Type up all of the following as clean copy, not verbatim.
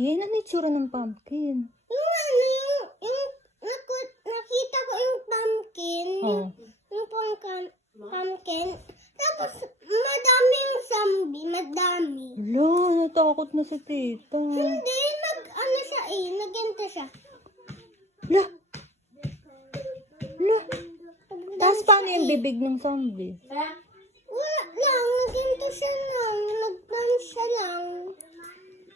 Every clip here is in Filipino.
Pumpkin? Ano itsura ng pumpkin? Nakita ko yung pumpkin. Oh. Yung pumpkin. Tapos, madaming zombie. Madami. Hala, natakot na si tita. Hindi, nag-enter siya. Hala. Hala. Tapos paano yung bibig ng zombie? Wala lang, nag-enter siya lang. Nag-dance siya lang.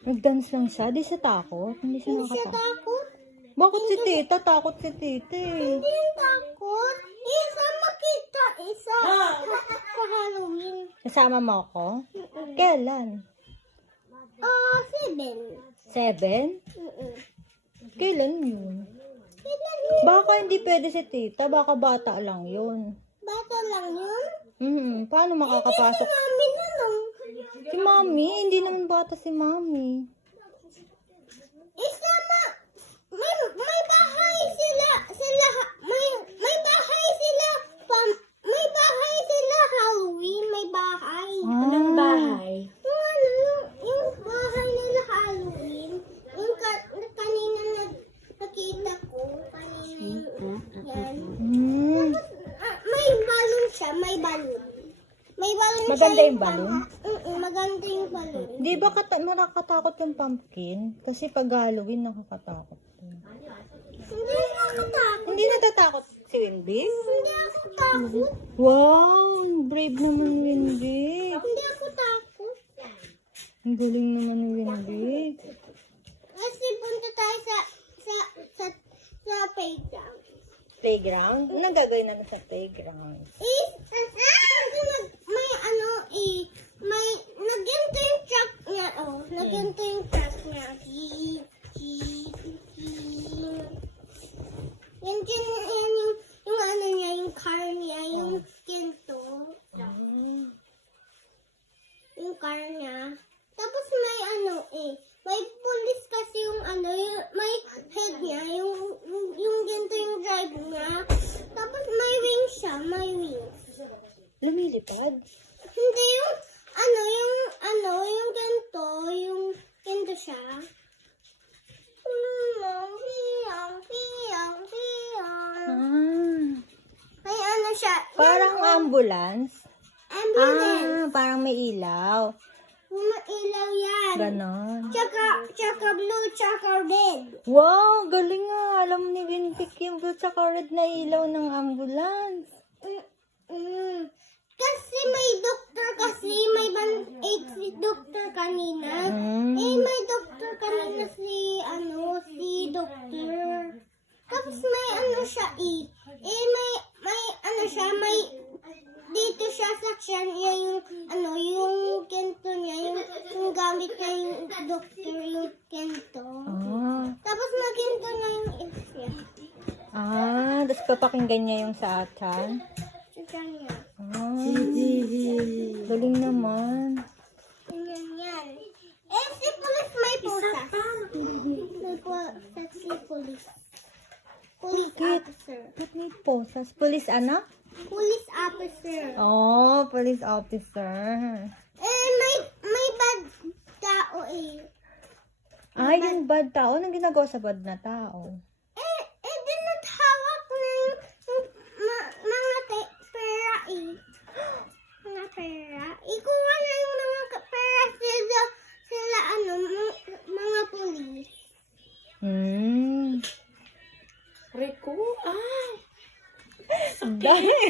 Nag-dance lang siya? Di siya takot? Hindi siya Hindi siya nakatakot? takot. Bakit si tita? Takot si tita eh. Hindi yung takot. Isa makita. Isa. Sa Halloween. Kasama mo ako? Kailan? 7. 7? Kailan yun? Kailan yun? Baka hindi pwede si tita. Baka bata lang yun. Bata lang yun? Paano makakapasok? Mami na lang. Si mami? Hindi naman bata si mami. Isa may bahay sila may bahay sila may bahay sila Halloween, may bahay. Anong bahay? Yung bahay nila Halloween. Yung kanina nakita ko. Yan. May balon siya, may balon. May balon Maganda siya. yung balon? Maganda yung balon. Di ba nakakatakot yung pumpkin? Kasi pag Halloween nakakatakot. Hindi nakatakot. Hindi natatakot si Wendy? Hindi ako takot. Wow! Brave naman Wendy. Hindi ako takot. Ang galing naman ni Wendy. Kasi punta tayo sa playground. Playground? Anong gagawin namin sa playground? May nag-enter yung truck niya. Nag-enter yung truck niya. Yung ano niya, yung car niya, yung ginto. Yung car niya. Tapos may may police kasi yung may head niya, yung ginto yung drive niya. Tapos may wings siya, may wings. Lumilipad? Hindi yung ginto siya. May siya. Parang ambulance? Ambulance. Parang may ilaw. May ilaw yan. Ganon. Tsaka blue, tsaka red. Wow! Galing nga. Alam ni Winpick yung blue tsaka red na ilaw ng ambulance. Kasi may doktor may doktor kanina. May doktor kanina si doktor. Tapos may siya may dito siya sa tiyan niya yung kento niya, yung gamit niya yung doktor, yung kento. Tapos naginto na yung isya. Tapos papakinggan niya yung sa atan. Sa tiyan niya. Galing naman. Yan. Si police may posas. May posas si police. Police officer. Ba't may posas? Police ano? Police officer. Oh, police officer. May bad tao Yung bad tao. Anong ginagawa sa bad na tao? Dinatawag ng mga pera Mga pera. Ikuha na yung mga pera sila mga police. Dahil